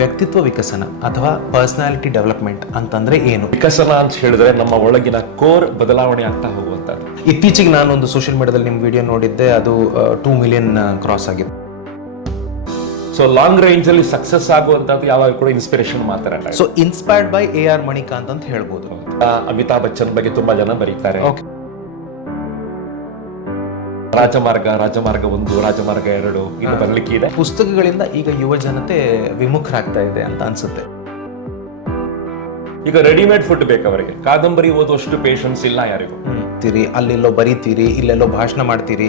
ವ್ಯಕ್ತಿತ್ವ ವಿಕಸನ ಅಥವಾ ಪರ್ಸನಾಲಿಟಿ ಡೆವಲಪ್ಮೆಂಟ್ ಅಂತಂದ್ರೆ ಏನು? ವಿಕಸನ ಅಂತ ಹೇಳಿದ್ರೆ ನಮ್ಮ ಒಳಗಿನ ಕೋರ್ ಬದಲಾವಣೆ ಆಗ್ತಾ ಹೋಗುವಂಥದ್ದು. ಇತ್ತೀಚೆಗೆ ನಾನೊಂದು ಸೋಷಿಯಲ್ ಮೀಡಿಯಾದಲ್ಲಿ ನಿಮ್ಮ ವಿಡಿಯೋ ನೋಡಿದ್ದೆ, ಅದು 2 ಮಿಲಿಯನ್ ಕ್ರಾಸ್ ಆಗಿದೆ. ಸೊ ಲಾಂಗ್ ರೇಂಜ್ ಅಲ್ಲಿ ಸಕ್ಸಸ್ ಆಗುವಂತದ್ದು ಯಾವಾಗ ಕೂಡ ಇನ್ಸ್ಪಿರೇಷನ್ ಮಾತಾಡ. So inspired by AR Manikanth ಅಂತ ಹೇಳ್ಬೋದು. ಅಮಿತಾಬ್ ಬಚ್ಚನ್ ಬಗ್ಗೆ ತುಂಬಾ ಜನ ಬರೀತಾರೆ. ಓಕೆ. ರಾಜಮಾರ್ಗ 1, ರಾಜಮಾರ್ಗ 2 ಇನ್ನು ಬರ್ಲಿಕ್ಕೆ ಇದೆ. ಪುಸ್ತಕಗಳಿಂದ ಈಗ ಯುವ ಜನತೆ ವಿಮುಖರಾಗ್ತಾ ಇದೆ ಅಂತ ಅನ್ಸುತ್ತೆ. ಈಗ ರೆಡಿಮೇಡ್ ಫುಡ್ ಬೇಕು ಅವರಿಗೆ, ಕಾದಂಬರಿ ಓದುವಷ್ಟು ಪೇಷನ್ಸ್ ಇಲ್ಲ ಯಾರಿಗೂ. ಅಲ್ಲೆಲ್ಲೋ ಬರೀತೀರಿ, ಇಲ್ಲೆಲ್ಲೋ ಭಾಷಣ ಮಾಡ್ತೀರಿ.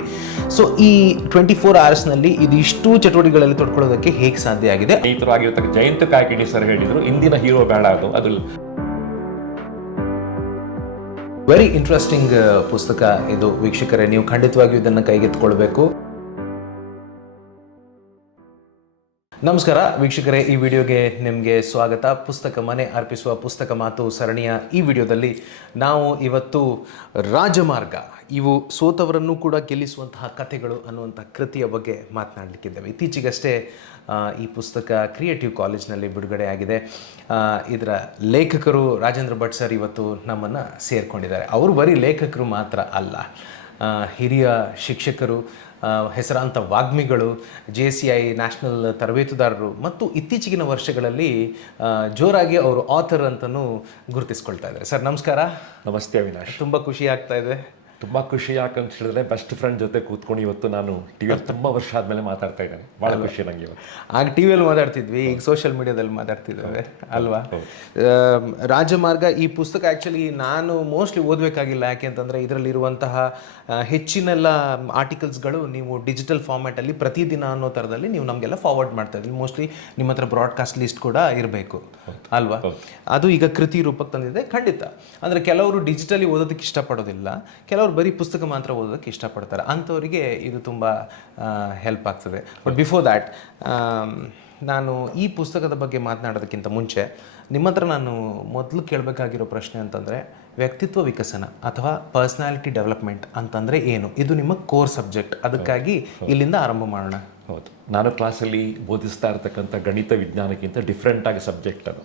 ಸೊ ಈ 24 hours ನಲ್ಲಿ ಇದಿಷ್ಟು ಚಟುವಟಿಕೆಗಳಲ್ಲಿ ತೊಡ್ಕೊಳ್ಳೋದಕ್ಕೆ ಹೇಗೆ ಸಾಧ್ಯ ಆಗಿದೆ? ಸ್ನೇಹಿತರು ಆಗಿರ್ತಕ್ಕ ಜಯಂತ ಕಾಯ್ಕಿಣಿ ಸರ್ ಹೇಳಿದ್ರು, ಇಂದಿನ ಹೀರೋ ಬೇಡ ಅದು ವೆರಿ ಇಂಟ್ರೆಸ್ಟಿಂಗ್ ಪುಸ್ತಕ ಇದು. ವೀಕ್ಷಕರೇ, ನೀವು ಖಂಡಿತವಾಗಿಯೂ ಇದನ್ನು ಕೈಗೆತ್ತಿಕೊಳ್ಬೇಕು. ನಮಸ್ಕಾರ ವೀಕ್ಷಕರೇ, ಈ ವಿಡಿಯೋಗೆ ನಿಮಗೆ ಸ್ವಾಗತ. ಪುಸ್ತಕ ಮನೆ ಅರ್ಪಿಸುವ ಪುಸ್ತಕ ಮಾತು ಸರಣಿಯ ಈ ವಿಡಿಯೋದಲ್ಲಿ ನಾವು ಇವತ್ತು ರಾಜಮಾರ್ಗ, ಇವು ಸೋತವರನ್ನು ಕೂಡ ಗೆಲ್ಲಿಸುವಂತಹ ಕಥೆಗಳು ಅನ್ನುವಂಥ ಕೃತಿಯ ಬಗ್ಗೆ ಮಾತನಾಡಲಿಕ್ಕಿದ್ದೇವೆ. ಇತ್ತೀಚೆಗಷ್ಟೇ ಈ ಪುಸ್ತಕ ಕ್ರಿಯೇಟಿವ್ ಕಾಲೇಜ್ನಲ್ಲಿ ಬಿಡುಗಡೆ ಆಗಿದೆ. ಇದರ ಲೇಖಕರು ರಾಜೇಂದ್ರ ಭಟ್ ಸರ್ ಇವತ್ತು ನಮ್ಮನ್ನು ಸೇರಿಕೊಂಡಿದ್ದಾರೆ. ಅವರು ಬರೀ ಲೇಖಕರು ಮಾತ್ರ ಅಲ್ಲ, ಹಿರಿಯ ಶಿಕ್ಷಕರು, ಹೆಸರಾಂತ ವಾಗ್ಮಿಗಳು, JCI ನ್ಯಾಷನಲ್ ತರಬೇತುದಾರರು ಮತ್ತು ಇತ್ತೀಚಿನ ವರ್ಷಗಳಲ್ಲಿ ಜೋರಾಗಿ ಅವರು ಆಥರ್ ಅಂತಲೂ ಗುರುತಿಸ್ಕೊಳ್ತಾ ಇದ್ದಾರೆ. ಸರ್ ನಮಸ್ಕಾರ. ನಮಸ್ತೆ ಅವಿನಾಶ್. ತುಂಬ ಖುಷಿ ಆಗ್ತಾ ಇದೆ. ತುಂಬ ಖುಷಿ ಯಾಕಂತ ಹೇಳಿದ್ರೆ ಬೆಸ್ಟ್ ಫ್ರೆಂಡ್ ಜೊತೆ ಕೂತ್ಕೊಂಡು ಇವತ್ತು ನಾನು ಟಿವಿಯಲ್ಲಿ ತುಂಬ ವರ್ಷ ಆದಮೇಲೆ ಮಾತಾಡ್ತಾ ಇದ್ದೇನೆ. ಭಾಳ ಖುಷಿ ನನಗೆ ಇವತ್ತು. ಆಗ ಟಿವಿಯಲ್ಲಿ ಮಾತಾಡ್ತಿದ್ವಿ, ಈಗ ಸೋಷಿಯಲ್ ಮೀಡಿಯಾದಲ್ಲಿ ಮಾತಾಡ್ತಿದ್ದೇವೆ ಅಲ್ವಾ? ರಾಜಮಾರ್ಗ ಈ ಪುಸ್ತಕ ಆ್ಯಕ್ಚುಲಿ ನಾನು ಮೋಸ್ಟ್ಲಿ ಓದಬೇಕಾಗಿಲ್ಲ. ಯಾಕೆ ಅಂತಂದರೆ ಇದರಲ್ಲಿರುವಂತಹ ಹೆಚ್ಚಿನೆಲ್ಲ ಆರ್ಟಿಕಲ್ಸ್ಗಳು ನೀವು ಡಿಜಿಟಲ್ ಫಾರ್ಮ್ಯಾಟಲ್ಲಿ ಪ್ರತಿದಿನ ಅನ್ನೋ ಥರದಲ್ಲಿ ನೀವು ನಮಗೆಲ್ಲ ಫಾರ್ವರ್ಡ್ ಮಾಡ್ತಾ ಇದ್ದೀವಿ. ಮೋಸ್ಟ್ಲಿ ನಿಮ್ಮ ಹತ್ರ ಬ್ರಾಡ್ಕಾಸ್ಟ್ ಲಿಸ್ಟ್ ಕೂಡ ಇರಬೇಕು ಅಲ್ವಾ? ಅದು ಈಗ ಕೃತಿ ರೂಪಕ್ಕೆ ತಂದಿದೆ. ಖಂಡಿತ ಅಂದರೆ ಕೆಲವರು ಡಿಜಿಟಲಿ ಓದೋದಕ್ಕೆ ಇಷ್ಟಪಡೋದಿಲ್ಲ, ಕೆಲವರು ಬರೀ ಪುಸ್ತಕ ಮಾತ್ರ ಓದೋದಕ್ಕೆ ಇಷ್ಟಪಡ್ತಾರೆ. ಅಂಥವರಿಗೆ ಇದು ತುಂಬ ಹೆಲ್ಪ್ ಆಗ್ತದೆ. ಬಟ್ ಬಿಫೋರ್ ದ್ಯಾಟ್, ನಾನು ಈ ಪುಸ್ತಕದ ಬಗ್ಗೆ ಮಾತನಾಡೋದಕ್ಕಿಂತ ಮುಂಚೆ ನಿಮ್ಮ ಹತ್ರ ನಾನು ಮೊದಲು ಕೇಳಬೇಕಾಗಿರೋ ಪ್ರಶ್ನೆ ಅಂತಂದರೆ, ವ್ಯಕ್ತಿತ್ವ ವಿಕಸನ ಅಥವಾ ಪರ್ಸನಾಲಿಟಿ ಡೆವಲಪ್ಮೆಂಟ್ ಅಂತಂದರೆ ಏನು? ಇದು ನಿಮ್ಮ ಕೋರ್ ಸಬ್ಜೆಕ್ಟ್, ಅದಕ್ಕಾಗಿ ಇಲ್ಲಿಂದ ಆರಂಭ ಮಾಡೋಣ. ಹೌದು, ನಾನು ಕ್ಲಾಸಲ್ಲಿ ಬೋಧಿಸ್ತಾ ಇರ್ತಕ್ಕಂಥ ಗಣಿತ ವಿಜ್ಞಾನಕ್ಕಿಂತ ಡಿಫ್ರೆಂಟ್ ಆಗಿ ಸಬ್ಜೆಕ್ಟ್ ಅದು.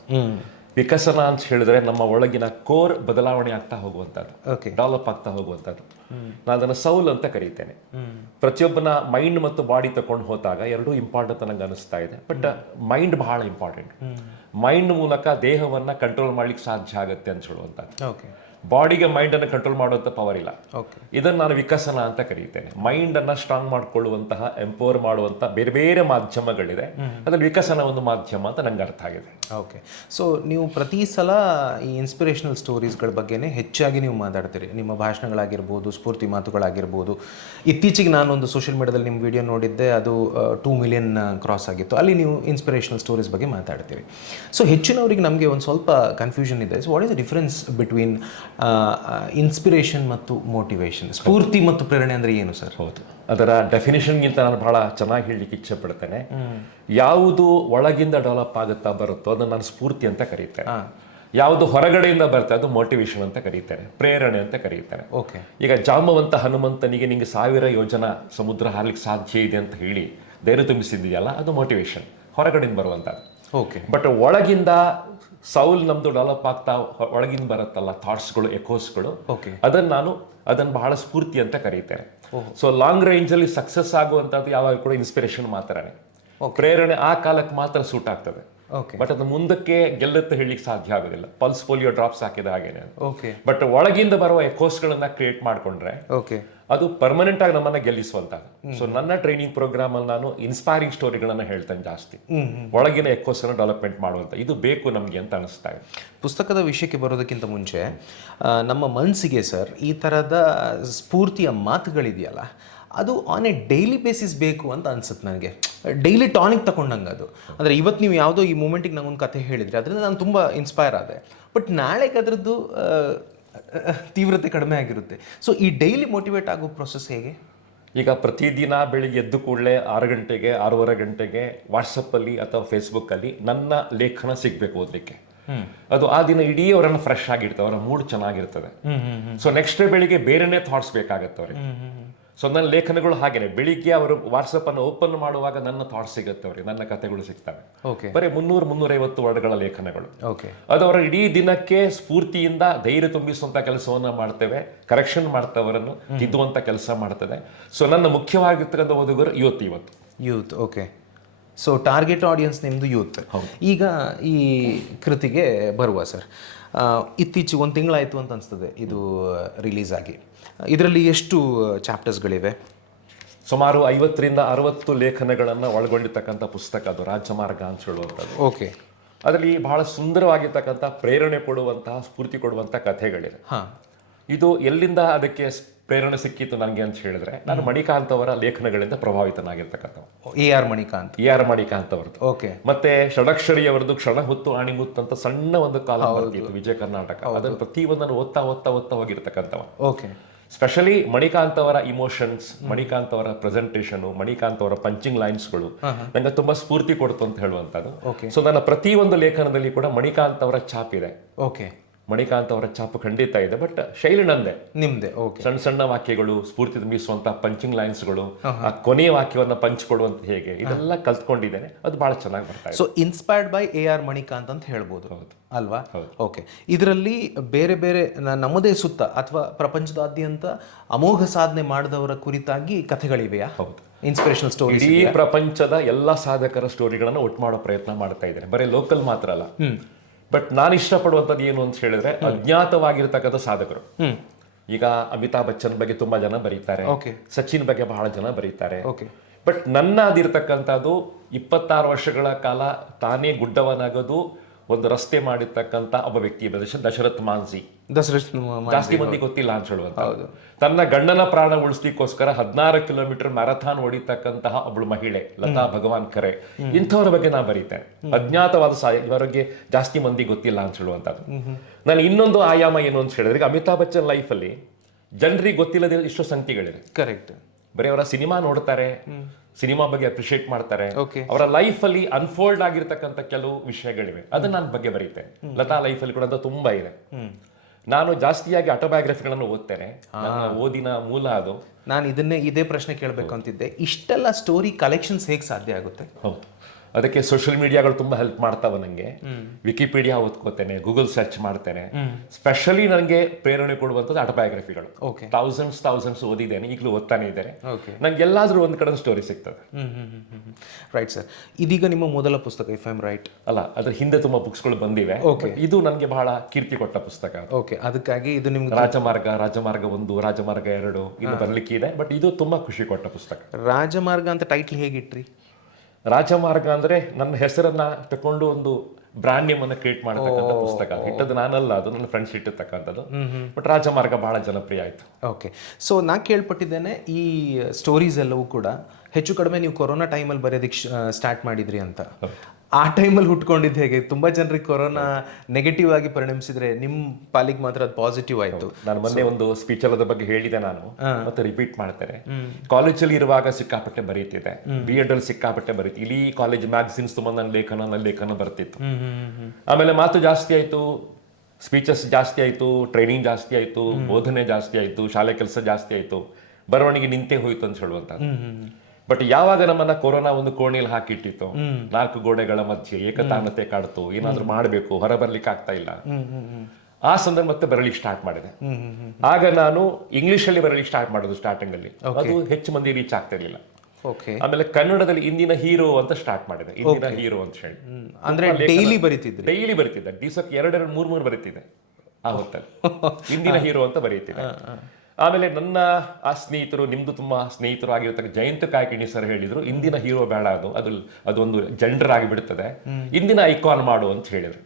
ವಿಕಸನ ಅಂತ ಹೇಳಿದ್ರೆ ನಮ್ಮ ಒಳಗಿನ ಕೋರ್ ಬದಲಾವಣೆ ಆಗ್ತಾ ಹೋಗುವಂಥದ್ದು, ಡೆವಲಪ್ ಆಗ್ತಾ ಹೋಗುವಂಥದ್ದು. ನಾನು ಅದನ್ನು ಸೌಲ್ ಅಂತ ಕರೀತೇನೆ. ಪ್ರತಿಯೊಬ್ಬನ ಮೈಂಡ್ ಮತ್ತು ಬಾಡಿ ತಗೊಂಡು ಹೋದಾಗ ಎರಡೂ ಇಂಪಾರ್ಟೆಂಟ್ ನಂಗೆ ಅನಿಸ್ತಾ ಇದೆ. ಬಟ್ ಮೈಂಡ್ ಬಹಳ ಇಂಪಾರ್ಟೆಂಟ್. ಮೈಂಡ್ ಮೂಲಕ ದೇಹವನ್ನ ಕಂಟ್ರೋಲ್ ಮಾಡ್ಲಿಕ್ಕೆ ಸಾಧ್ಯ ಆಗುತ್ತೆ ಅಂತ ಹೇಳುವಂಥದ್ದು. ಬಾಡಿಗೆ ಮೈಂಡನ್ನು ಕಂಟ್ರೋಲ್ ಮಾಡುವಂಥ ಪವರ್ ಇಲ್ಲ. ಇದನ್ನು ನಾನು ವಿಕಸನ ಅಂತ ಕರೀತೇನೆ. ಮೈಂಡನ್ನು ಸ್ಟ್ರಾಂಗ್ ಮಾಡಿಕೊಳ್ಳುವಂತಹ, ಎಂಪವರ್ ಮಾಡುವಂಥ ಬೇರೆ ಬೇರೆ ಮಾಧ್ಯಮಗಳಿದೆ. ಅದ್ರಲ್ಲಿ ವಿಕಸನ ಒಂದು ಮಾಧ್ಯಮ ಅಂತ ನಂಗೆ ಅರ್ಥ ಆಗಿದೆ. ಓಕೆ. ಸೊ ನೀವು ಪ್ರತಿ ಸಲ ಈ ಇನ್ಸ್ಪಿರೇಷನಲ್ ಸ್ಟೋರೀಸ್ಗಳ ಬಗ್ಗೆನೇ ಹೆಚ್ಚಾಗಿ ನೀವು ಮಾತಾಡ್ತೀರಿ. ನಿಮ್ಮ ಭಾಷಣಗಳಾಗಿರ್ಬೋದು, ಸ್ಫೂರ್ತಿ ಮಾತುಗಳಾಗಿರ್ಬೋದು. ಇತ್ತೀಚೆಗೆ ನಾನೊಂದು ಸೋಷಿಯಲ್ ಮೀಡಿಯಾದಲ್ಲಿ ನಿಮ್ಮ ವಿಡಿಯೋ ನೋಡಿದ್ದೆ, ಅದು 2 ಮಿಲಿಯನ್ ಕ್ರಾಸ್ ಆಗಿತ್ತು. ಅಲ್ಲಿ ನೀವು ಇನ್ಸ್ಪಿರೇಷನಲ್ ಸ್ಟೋರೀಸ್ ಬಗ್ಗೆ ಮಾತಾಡ್ತೀರಿ. ಸೊ ಹೆಚ್ಚಿನವರಿಗೆ ನಮಗೆ ಒಂದು ಸ್ವಲ್ಪ ಕನ್ಫ್ಯೂಷನ್ ಇದೆ. So what is the difference between inspiration ಮತ್ತು ಮೋಟಿವೇಶನ್? ಸ್ಫೂರ್ತಿ ಮತ್ತು ಪ್ರೇರಣೆ ಅಂದರೆ ಏನು ಸರ್? ಹೌದು, ಅದರ ಡೆಫಿನಿಷನ್ಗಿಂತ ನಾನು ಬಹಳ ಚೆನ್ನಾಗಿ ಹೇಳಲಿಕ್ಕೆ ಇಚ್ಛೆ ಪಡ್ತೇನೆ. ಯಾವುದು ಒಳಗಿಂದ ಡೆವಲಪ್ ಆಗುತ್ತಾ ಬರುತ್ತೋ ಅದನ್ನು ನಾನು ಸ್ಫೂರ್ತಿ ಅಂತ ಕರೀತೇನೆ. ಯಾವುದು ಹೊರಗಡೆಯಿಂದ ಬರ್ತದೆ ಅದು ಮೋಟಿವೇಶನ್ ಅಂತ ಕರೀತೇನೆ, ಪ್ರೇರಣೆ ಅಂತ ಕರೀತೇನೆ. ಓಕೆ. ಈಗ ಜಾಂಬವಂತ ಹನುಮಂತನಿಗೆ ನಿಂಗೆ 1000 ಯೋಜನ ಸಮುದ್ರ ಹಾರ್ಲಿಕ್ಕೆ ಸಾಧ್ಯ ಇದೆ ಅಂತ ಹೇಳಿ ಧೈರ್ಯ ತುಂಬಿಸಿದೆಯಲ್ಲ, ಅದು ಮೋಟಿವೇಶನ್, ಹೊರಗಡೆಯಿಂದ ಬರುವಂಥದ್ದು. ಓಕೆ. ಬಟ್ ಒಳಗಿಂದ ಸೌಲ್ ನಮ್ದು ಡೆವಲಪ್ ಆಗ್ತಾ ಒಳಗಿಂದ ಬರುತ್ತಲ್ಲ, ಥಾಟ್ಸ್ಗಳು, ಎಕೋಸ್ಗಳು, ಅದನ್ನು ಬಹಳ ಸ್ಫೂರ್ತಿ ಅಂತ ಕರೀತೇನೆ. ಸೊ ಲಾಂಗ್ ರೇಂಜ್ ಅಲ್ಲಿ ಸಕ್ಸಸ್ ಆಗುವಂಥದ್ದು ಯಾವಾಗ ಕೂಡ ಇನ್ಸ್ಪಿರೇಷನ್ ಮಾತ್ರನೇ. ಪ್ರೇರಣೆ ಆ ಕಾಲಕ್ಕೆ ಮಾತ್ರ ಸೂಟ್ ಆಗ್ತದೆ. ಬಟ್ ಅದು ಮುಂದಕ್ಕೆ ಗೆಲ್ಲುತ್ತೆ ಹೇಳಲಿಕ್ಕೆ ಸಾಧ್ಯ ಆಗೋದಿಲ್ಲ. ಪಲ್ಸ್ ಪೋಲಿಯೋ ಡ್ರಾಪ್ಸ್ ಹಾಕಿದ ಹಾಗೇನೆ. ಬಟ್ ಒಳಗಿಂದ ಬರುವ ಎಕೋಸ್ಗಳನ್ನ ಕ್ರಿಯೇಟ್ ಮಾಡ್ಕೊಂಡ್ರೆ ಅದು ಪರ್ಮನೆಂಟ್ ಆಗಿ ನಮ್ಮನ್ನ ಗೆಲ್ಲಿಸುವಂತದ್ದು. ಸೊ ನನ್ನ ಟ್ರೈನಿಂಗ್ ಪ್ರೋಗ್ರಾಮ್ ಅಲ್ಲಿ ನಾನು ಇನ್ಸ್ಪೈರಿಂಗ್ ಸ್ಟೋರಿಗಳನ್ನ ಹೇಳ್ತೇನೆ ಜಾಸ್ತಿ, ಒಳಗಿನ ಎಕೋಸ್ ಅನ್ನು ಡೆವಲಪ್ಮೆಂಟ್ ಮಾಡುವಂತ. ಇದು ಬೇಕು ನಮ್ಗೆ ಅಂತ ಅನಿಸ್ತಾ ಇದೆ. ಪುಸ್ತಕದ ವಿಷಯಕ್ಕೆ ಬರೋದಕ್ಕಿಂತ ಮುಂಚೆ ನಮ್ಮ ಮನಸ್ಸಿಗೆ ಸರ್ ಈ ಥರದ ಸ್ಫೂರ್ತಿಯ ಮಾತುಗಳಿದೆಯಲ್ಲ, ಅದು ಆನ್ ಎ ಡೈಲಿ ಬೇಸಿಸ್ ಬೇಕು ಅಂತ ಅನ್ಸುತ್ತೆ ನನಗೆ. ಡೈಲಿ ಟಾನಿಕ್ ತಗೊಂಡಂಗೆ ಅದು. ಅಂದರೆ ಇವತ್ತು ನೀವು ಯಾವುದೋ ಈ ಮೂಮೆಂಟಿಗೆ ನಂಗೊಂದು ಕಥೆ ಹೇಳಿದರೆ ಅದರಿಂದ ನಾನು ತುಂಬ ಇನ್ಸ್ಪೈರ್ ಆದೆ. ಬಟ್ ನಾಳೆಗೆ ಅದರದ್ದು ತೀವ್ರತೆ ಕಡಿಮೆ ಆಗಿರುತ್ತೆ. ಸೊ ಈ ಡೈಲಿ ಮೋಟಿವೇಟ್ ಆಗೋ ಪ್ರೊಸೆಸ್ ಹೇಗೆ? ಈಗ ಪ್ರತಿದಿನ ಬೆಳಿಗ್ಗೆ ಎದ್ದು ಕೂಡಲೇ 6 ಗಂಟೆಗೆ 6:30 ಗಂಟೆಗೆ ವಾಟ್ಸಪ್ಪಲ್ಲಿ ಅಥವಾ ಫೇಸ್ಬುಕ್ಕಲ್ಲಿ ನನ್ನ ಲೇಖನ ಸಿಗಬೇಕು ಓದಲಿಕ್ಕೆ. ಅದು ಆ ದಿನ ಇಡೀ ಅವರನ್ನು ಫ್ರೆಶ್ ಆಗಿರ್ತವೆ, ಅವರ ಮೂಡ್ ಚೆನ್ನಾಗಿರ್ತದೆ. ಸೊ ನೆಕ್ಸ್ಟ್ ಡೇ ಬೆಳಿಗ್ಗೆ ಬೇರೆನೇ ಥಾಟ್ಸ್ ಬೇಕಾಗತ್ತೆ ಅವ್ರಿಗೆ. ಸೊ ನನ್ನ ಲೇಖನಗಳು ಹಾಗೇನೆ, ಬೆಳಿಗ್ಗೆ ಅವರು ವಾಟ್ಸಪ್ ಅನ್ನು ಓಪನ್ ಮಾಡುವಾಗ ನನ್ನ ಥಾಟ್ಸ್ ಸಿಗುತ್ತೆ ಅವರಿಗೆ, ನನ್ನ ಕಥೆಗಳು ಸಿಗ್ತವೆ. ಓಕೆ. ಬರೀ 300-350 ವರ್ಡ್ಗಳ ಲೇಖನಗಳು. ಓಕೆ. ಅದು ಅವರ ಇಡೀ ದಿನಕ್ಕೆ ಸ್ಫೂರ್ತಿಯಿಂದ ಧೈರ್ಯ ತುಂಬಿಸುವಂತ ಕೆಲಸವನ್ನ ಮಾಡ್ತೇವೆ, ಕರೆಕ್ಷನ್ ಮಾಡ್ತವರನ್ನು ತಿದ್ದುವಂತ ಕೆಲಸ ಮಾಡ್ತದೆ. ಸೊ ನನ್ನ ಮುಖ್ಯವಾಗಿರ್ತಕ್ಕಂಥ ಓದುಗರು ಇವತ್ತು youth. Okay. So target audience ನಿಮ್ಮದು ಯೂತ್. ಈಗ ಈ ಕೃತಿಗೆ ಬರುವ ಸರ್, ಇತ್ತೀಚೆಗೆ 1 ತಿಂಗಳಾಯಿತು ಅಂತ ಅನಿಸ್ತದೆ ಇದು ರಿಲೀಸ್ ಆಗಿ. ಇದರಲ್ಲಿ ಎಷ್ಟು ಚಾಪ್ಟರ್ಸ್ಗಳಿವೆ? ಸುಮಾರು 50-60 ಲೇಖನಗಳನ್ನು ಒಳಗೊಂಡಿರ್ತಕ್ಕಂಥ ಪುಸ್ತಕ ಅದು ರಾಜಮಾರ್ಗ ಅಂತ ಹೇಳುವಂಥದ್ದು. ಓಕೆ. ಅದರಲ್ಲಿ ಬಹಳ ಸುಂದರವಾಗಿರ್ತಕ್ಕಂಥ ಪ್ರೇರಣೆ ಕೊಡುವಂತಹ, ಸ್ಫೂರ್ತಿ ಕೊಡುವಂತಹ ಕಥೆಗಳಿದೆ. ಇದು ಎಲ್ಲಿಂದ ಅದಕ್ಕೆ ಪ್ರೇರಣೆ ಸಿಕ್ಕಿತ್ತು ನನಗೆ ಅಂತ ಹೇಳಿದ್ರೆ, ನಾನು ಮಣಿಕಾಂತ್ ಅವರ ಲೇಖನಗಳಿಂದ ಪ್ರಭಾವಿತನಾಗಿರ್ತಕ್ಕಂಥವು. AR ಮಣಿಕಾಂತ್ ಅವರದ್ದು. ಓಕೆ. ಮತ್ತೆ ಷಡಕ್ಷರಿ ಅವರದ್ದು ಕ್ಷಣ ಹೊತ್ತು ಆಣಿಮುತ್ತು ಅಂತ ಸಣ್ಣ ಒಂದು ಕಾಲಂ ಬರ್ತಿತ್ತು ವಿಜಯ ಕರ್ನಾಟಕ. ಅದನ್ನು ಪ್ರತಿಯೊಂದನ್ನು ಓದ್ತಾ ಹೋಗಿರ್ತಕ್ಕಂಥವ. ಓಕೆ. ಸ್ಪೆಷಲಿ ಮಣಿಕಾಂತ್ ಅವರ ಇಮೋಷನ್ಸ್, ಮಣಿಕಾಂತ್ ಅವರ ಪ್ರೆಸೆಂಟೇಷನ್, ಮಣಿಕಾಂತ್ ಅವರ ಪಂಚಿಂಗ್ ಲೈನ್ಸ್ಗಳು ನಂಗೆ ತುಂಬಾ ಸ್ಫೂರ್ತಿ ಕೊಡ್ತು ಅಂತ ಹೇಳುವಂಥದ್ದು. ಸೊ ನನ್ನ ಪ್ರತಿಯೊಂದು ಲೇಖನದಲ್ಲಿ ಕೂಡ ಮಣಿಕಾಂತ್ ಅವರ ಛಾಪ್ ಇದೆ. ಓಕೆ. ಮಣಿಕಾಂತ್ ಅವರ ಛಾಪು ಖಂಡಿತ ಇದೆ, ಬಟ್ ಶೈಲಿ ನಂದೆ, ನಿಮ್ದೆ. ಓಕೆ. ಸಣ್ಣ ಸಣ್ಣ ವಾಕ್ಯಗಳು, ಸ್ಫೂರ್ತಿ ತುಂಬಿಸುವಂತ ಪಂಚಿಂಗ್ ಲೈನ್ಸ್ಗಳು, ಆ ಕೊನೆಯ ವಾಕ್ಯವನ್ನ ಪಂಚ್ಕೊಡುವಂತ ಹೇಗೆ, ಇದೆಲ್ಲ ಕಲ್ತ್ಕೊಂಡಿದ್ದೇನೆ. ಅದು ಬಹಳ ಚೆನ್ನಾಗಿ ಬರ್ತಾ ಇದೆ. So inspired by AR Manikanth ಅಂತ ಹೇಳ್ಬೋದು ಅಲ್ವಾ? ಓಕೆ. ಇದರಲ್ಲಿ ಬೇರೆ ಬೇರೆ ನಮ್ಮದೇ ಸುತ್ತ ಅಥವಾ ಪ್ರಪಂಚದಾದ್ಯಂತ ಅಮೋಘ ಸಾಧನೆ ಮಾಡಿದವರ ಕುರಿತಾಗಿ ಕಥೆಗಳಿವೆಯಾ? ಹೌದು. Inspirational story. ಇಡೀ ಪ್ರಪಂಚದ ಎಲ್ಲಾ ಸಾಧಕರ ಸ್ಟೋರಿಗಳನ್ನ ಒಟ್ಟು ಮಾಡೋ ಪ್ರಯತ್ನ ಮಾಡ್ತಾ ಇದ್ದೇನೆ. ಬರೀ ಲೋಕಲ್ ಮಾತ್ರ ಅಲ್ಲ. ಬಟ್ ನಾನು ಇಷ್ಟಪಡುವಂಥದ್ದು ಏನು ಅಂತ ಹೇಳಿದ್ರೆ, ಅಜ್ಞಾತವಾಗಿರ್ತಕ್ಕಂಥ ಸಾಧಕರು. ಈಗ ಅಮಿತಾಬ್ ಬಚ್ಚನ್ ಬಗ್ಗೆ ತುಂಬಾ ಜನ ಬರೀತಾರೆ, ಸಚಿನ್ ಬಗ್ಗೆ ಬಹಳ ಜನ ಬರೀತಾರೆ. ಬಟ್ ನನ್ನ ಅದಿರ್ತಕ್ಕಂಥದ್ದು 26 ವರ್ಷಗಳ ಕಾಲ ತಾನೇ ಗುಡ್ಡವನಾಗೋದು ಒಂದು ರಸ್ತೆ ಮಾಡಿರ್ತಕ್ಕಂಥ ಒಬ್ಬ ವ್ಯಕ್ತಿ, ದಶರಥ್ ಮಾನ್ಸಿ. ಜಾಸ್ತಿ ಮಂದಿ ಗೊತ್ತಿಲ್ಲ ಅಂತ ಹೇಳುವಂತ. ತನ್ನ ಗಂಡನ ಪ್ರಾಣ ಉಳಿಸ್ಲಿಕ್ಕೋಸ್ಕರ 16 ಕಿಲೋಮೀಟರ್ ಮ್ಯಾರಥಾನ್ ಹೊಡಿತಕ್ಕಂತಹ ಒಬ್ಳು ಮಹಿಳೆ ಲತಾ ಭಗವಾನ್ ಖರೆ, ಇಂಥವ್ರ ಬಗ್ಗೆ ನಾನು ಬರೀತೇನೆ. ಅಜ್ಞಾತವಾದ ಇವರಿಗೆ ಜಾಸ್ತಿ ಮಂದಿ ಗೊತ್ತಿಲ್ಲ ಅಂತ ಹೇಳುವಂತದ್ದು. ನಾನು ಇನ್ನೊಂದು ಆಯಾಮ ಏನು ಅಂತ ಹೇಳಿದ್ರೆ, ಈಗ ಅಮಿತಾಬ್ ಬಚ್ಚನ್ ಲೈಫ್ ಅಲ್ಲಿ ಜನರಿಗೆ ಗೊತ್ತಿಲ್ಲದೆ ಇಷ್ಟು ಸಂಖ್ಯೆಗಳಿದೆ. ಕರೆಕ್ಟ್. ಬರೀ ಅವರ ಸಿನಿಮಾ ನೋಡ್ತಾರೆ, ಸಿನಿಮಾ ಬಗ್ಗೆ ಅಪ್ರಿಶಿಯೇಟ್ ಮಾಡ್ತಾರೆ. ಅವರ ಲೈಫ್ ಅಲ್ಲಿ ಅನ್ಫೋಲ್ಡ್ ಆಗಿರ್ತಕ್ಕಂಥ ಕೆಲವು ವಿಷಯಗಳಿವೆ, ಅದನ್ನ ನನ್ನ ಬಗ್ಗೆ ಬರೀತೇನೆ. ಲತಾ ಲೈಫ್ ಅಲ್ಲಿ ಕೂಡ ತುಂಬಾ ಇದೆ. ನಾನು ಜಾಸ್ತಿಯಾಗಿ ಆಟೋಬಯೋಗ್ರಫಿಗಳನ್ನು ಓದ್ತೇನೆ. ನನ್ನ ಓದಿನ ಮೂಲ ಅದು. ನಾನು ಇದೇ ಪ್ರಶ್ನೆ ಕೇಳಬೇಕು ಅಂತಿದ್ದೆ. ಇಷ್ಟೆಲ್ಲ ಸ್ಟೋರಿ ಕಲೆಕ್ಷನ್ಸ್ ಹೇಗೆ ಸಾಧ್ಯ ಆಗುತ್ತೆ? ಹೌದು, ಅದಕ್ಕೆ ಸೋಷಿಯಲ್ ಮೀಡಿಯಾಗಳು ತುಂಬಾ ಹೆಲ್ಪ್ ಮಾಡ್ತಾವ ನನಗೆ. ವಿಕಿಪೀಡಿಯಾ ಓದ್ಕೋತೇನೆ, ಗೂಗಲ್ ಸರ್ಚ್ ಮಾಡ್ತೇನೆ. ಸ್ಪೆಷಲಿ ನನಗೆ ಪ್ರೇರಣೆ ಕೊಡುವಂಥದ್ದು ಆಟೋಬಯೋಗ್ರಫಿಗಳು. ಥೌಸಂಡ್ಸ್ ಓದಿದ್ದೇನೆ, ಈಗಲೂ ಓದ್ತಾನೆ ಇದ್ದೇನೆ. ನಂಗೆ ಎಲ್ಲಾದ್ರೂ ಒಂದ್ ಕಡೆ ಸ್ಟೋರಿ ಸಿಗ್ತದೆ. Right sir. ಇದೀಗ ನಿಮ್ಮ ಮೊದಲ ಪುಸ್ತಕ, ಇಫ್ ಐ ಆಮ್ ರೈಟ್ ಅಲ್ಲ? ಅದ್ರ ಹಿಂದೆ ತುಂಬಾ ಬುಕ್ಸ್ಗಳು ಬಂದಿವೆ. ಇದು ನನಗೆ ಬಹಳ ಕೀರ್ತಿ ಕೊಟ್ಟ ಪುಸ್ತಕ. ಓಕೆ. ಅದಕ್ಕಾಗಿ ಇದು ನಿಮ್ಗೆ ರಾಜಮಾರ್ಗ 1, ರಾಜಮಾರ್ಗ 2 ಇದು ಬರ್ಲಿಕ್ಕೆ ಇದೆ. ಬಟ್ ಇದು ತುಂಬಾ ಖುಷಿ ಕೊಟ್ಟ ಪುಸ್ತಕ. ರಾಜಮಾರ್ಗ ಅಂತ ಟೈಟ್ಲ್ ಹೇಗಿಟ್ರಿ? ರಾಜಮಾರ್ಗ ಅಂದ್ರೆ ನನ್ನ ಹೆಸರನ್ನ ತಕೊಂಡು ಒಂದು ಬ್ರಾಂಡ್ ನೇಮ್ ಅನ್ನ ಕ್ರಿಯೇಟ್ ಮಾಡತಕ್ಕಂಥ ಪುಸ್ತಕ. ಇಟ್ಟದ್ದು ನಾನಲ್ಲ, ಅದು ನನ್ನ ಫ್ರೆಂಡ್ಸ್ ಇಟ್ಟಿರ್ತಕ್ಕಂಥದ್ದು. ಬಟ್ ರಾಜಮಾರ್ಗ ಬಹಳ ಜನಪ್ರಿಯ ಆಯ್ತು. ಓಕೆ. ಸೊ ನಾ ಕೇಳ್ಪಟ್ಟಿದ್ದೇನೆ, ಈ ಸ್ಟೋರೀಸ್ ಎಲ್ಲವೂ ಕೂಡ ಹೆಚ್ಚು ಕಡಿಮೆ ನೀವು ಕೊರೋನಾ ಟೈಮಲ್ಲಿ ಬರೆಯೋದಕ್ಕೆ ಸ್ಟಾರ್ಟ್ ಮಾಡಿದ್ರಿ ಅಂತ. ಆ ಟೈಮಲ್ಲಿ ಹುಟ್ಕೊಂಡಿದ್ದು ಹೇಗೆ? ತುಂಬಾ ಜನರಿಗೆ ಕೊರೋನಾ ನೆಗೆಟಿವ್ ಆಗಿ ಪರಿಣಮಿಸಿದ್ರೆ, ನಿಮ್ಮ ಪಾಲಿಗೆ ಮಾತ್ರ ಅದು ಪಾಸಿಟಿವ್ ಆಯ್ತು. ನಾನು ಮೊನ್ನೆ ಒಂದು ಸ್ಪೀಚ್ ಅಲ್ಲದ ಬಗ್ಗೆ ಹೇಳಿದೆ, ನಾನು ಮತ್ತೆ ರಿಪೀಟ್ ಮಾಡ್ತೇನೆ. ಕಾಲೇಜಲ್ಲಿ ಇರುವಾಗ ಸಿಕ್ಕಾಪಟ್ಟೆ ಬರೀತಿದೆ, B.Ed ಅಲ್ಲಿ ಸಿಕ್ಕಾಪಟ್ಟೆ ಬರೀತಿ. ಇಲ್ಲಿ ಕಾಲೇಜ್ ಮ್ಯಾಗಝಿನ್ಸ್ ತುಂಬ ನನ್ನ ಲೇಖನ ಬರ್ತಿತ್ತು. ಆಮೇಲೆ ಮಾತು ಜಾಸ್ತಿ ಆಯ್ತು, ಸ್ಪೀಚಸ್ ಜಾಸ್ತಿ ಆಯ್ತು, ಟ್ರೈನಿಂಗ್ ಜಾಸ್ತಿ ಆಯ್ತು, ಬೋಧನೆ ಜಾಸ್ತಿ ಆಯ್ತು, ಶಾಲೆ ಕೆಲಸ ಜಾಸ್ತಿ ಆಯ್ತು, ಬರವಣಿಗೆ ನಿಂತೇ ಹೋಯ್ತು ಅಂತ ಹೇಳುವಂತ. ಬಟ್ ಯಾವಾಗ ನಮ್ಮನ್ನ ಕೊರೋನಾ ಒಂದು ಕೋಣೆಯಲ್ಲಿ ಹಾಕಿಟ್ಟಿತ್ತು, 4 ಗೋಡೆಗಳ ಮಧ್ಯೆ ಏಕತಾನತೆ ಕಾಡ್ತು, ಏನಾದ್ರೂ ಮಾಡಬೇಕು, ಹೊರ ಬರ್ಲಿಕ್ಕೆ ಆಗ್ತಾ ಇಲ್ಲ, ಆ ಸಂದರ್ಭ ಮತ್ತೆ ಬರಲಿಕ್ಕೆ ಸ್ಟಾರ್ಟ್ ಮಾಡಿದೆ. ಆಗ ನಾನು ಇಂಗ್ಲಿಷ್ ಅಲ್ಲಿ ಬರಲಿಕ್ಕೆ ಸ್ಟಾರ್ಟ್ ಮಾಡೋದು ಸ್ಟಾರ್ಟಿಂಗ್ ಅಲ್ಲಿ. ಅದು ಹೆಚ್ಚು ಮಂದಿ ರೀಚ್ ಆಗ್ತಾ ಇರಲಿಲ್ಲ. ಆಮೇಲೆ ಕನ್ನಡದಲ್ಲಿ ಇಂದಿನ ಹೀರೋ ಅಂತ ಸ್ಟಾರ್ಟ್ ಮಾಡಿದೆ. ಇಂದಿನ ಹೀರೋ ಅಂತ ಹೇಳಿ. ಅಂದ್ರೆ ಡೈಲಿ ಬರೀತಿದ್ದೆ, ದಿವಸಕ್ಕೆ 2-3 ಬರೀತಿದ್ದೆ ಆ ಹೊತ್ತಲ್ಲಿ. ಇಂದಿನ ಹೀರೋ ಅಂತ ಬರೀತಿದ್ದೆ. ಆಮೇಲೆ ನನ್ನ ಆ ಸ್ನೇಹಿತರು, ನಿಮ್ದು ತುಂಬಾ ಸ್ನೇಹಿತರು ಆಗಿರ್ತಕ್ಕ ಜಯಂತ್ ಕಾಯ್ಕಿಣಿ ಸರ್ ಹೇಳಿದ್ರು, ಇಂದಿನ ಹೀರೋ ಬೇಡ, ಅದೊಂದು ಜೆಂಡರ್ ಆಗಿ ಬಿಡುತ್ತದೆ, ಇಂದಿನ ಐಕಾನ್ ಮಾಡು ಅಂತ ಹೇಳಿದ್ರು.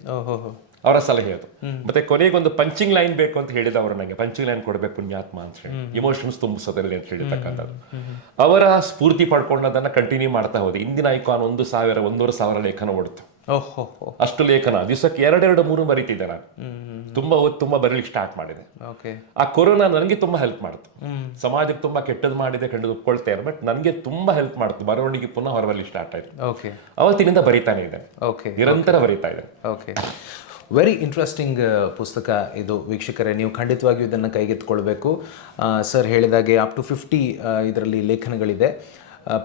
ಅವರ ಸಲಹೆ ಅದು. ಮತ್ತೆ ಕೊನೆಗೊಂದು ಪಂಚಿಂಗ್ ಲೈನ್ ಬೇಕು ಅಂತ ಹೇಳಿದ ಅವರು, ನಂಗೆ ಪಂಚಿಂಗ್ ಲೈನ್ ಕೊಡ್ಬೇಕು ಪುಣ್ಯಾತ್ಮ ಅಂತ ಹೇಳಿ, ಇಮೋಷನ್ಸ್ ತುಂಬಿಸೋದ್ರಲ್ಲಿ ಅಂತ ಹೇಳಿರ್ತಕ್ಕಂಥದ್ದು. ಅವರ ಸ್ಫೂರ್ತಿ ಪಡ್ಕೊಂಡದನ್ನ ಕಂಟಿನ್ಯೂ ಮಾಡ್ತಾ ಹೋದೆ. ಇಂದಿನ ಐಕಾನ್ 1,000-1,500 ಲೇಖನ ಓಡ್ತು. ಓಹೋ. ಅಷ್ಟು ಲೇಖನ ದಿವಸಕ್ಕೆ 2-3 ಬರೀತಿದ್ದೆ ನಾನು. ತುಂಬಾ ಬರೀಲಿಕ್ಕೆ ಸ್ಟಾರ್ಟ್ ಮಾಡಿದೆ. ಓಕೆ. ಆ ಕೊರೋನಾ ನನಗೆ ತುಂಬಾ ಹೆಲ್ಪ್ ಮಾಡ್ತು. ಸಮಾಜಕ್ಕೆ ತುಂಬಾ ಕೆಟ್ಟದ್ದು ಮಾಡಿದೆ ಖಂಡಿತ ಒಪ್ಕೊಳ್ತೇನೆ, ಬಟ್ ನನಗೆ ತುಂಬಾ ಹೆಲ್ಪ್ ಮಾಡ್ತು. ಬರವಣಿಗೆ ಪುನಃ ಹೊರಬರಲಿಕ್ಕೆ ಸ್ಟಾರ್ಟ್ ಆಯ್ತು. ಓಕೆ. ಅವತ್ತಿನಿಂದ ಬರಿತಾನೆ ಇದೆ, ಓಕೆ, ನಿರಂತರ ಬರಿತಾ ಇದೆ. ಓಕೆ. ವೆರಿ ಇಂಟ್ರೆಸ್ಟಿಂಗ್ ಪುಸ್ತಕ ಇದು ವೀಕ್ಷಕರೇ, ನೀವು ಖಂಡಿತವಾಗಿಯೂ ಇದನ್ನು ಕೈಗೆತ್ತಿಕೊಳ್ಬೇಕು. ಸರ್ ಹೇಳಿದಾಗೆ ಅಪ್ ಟು 50 ಇದರಲ್ಲಿ ಲೇಖನಗಳಿದೆ.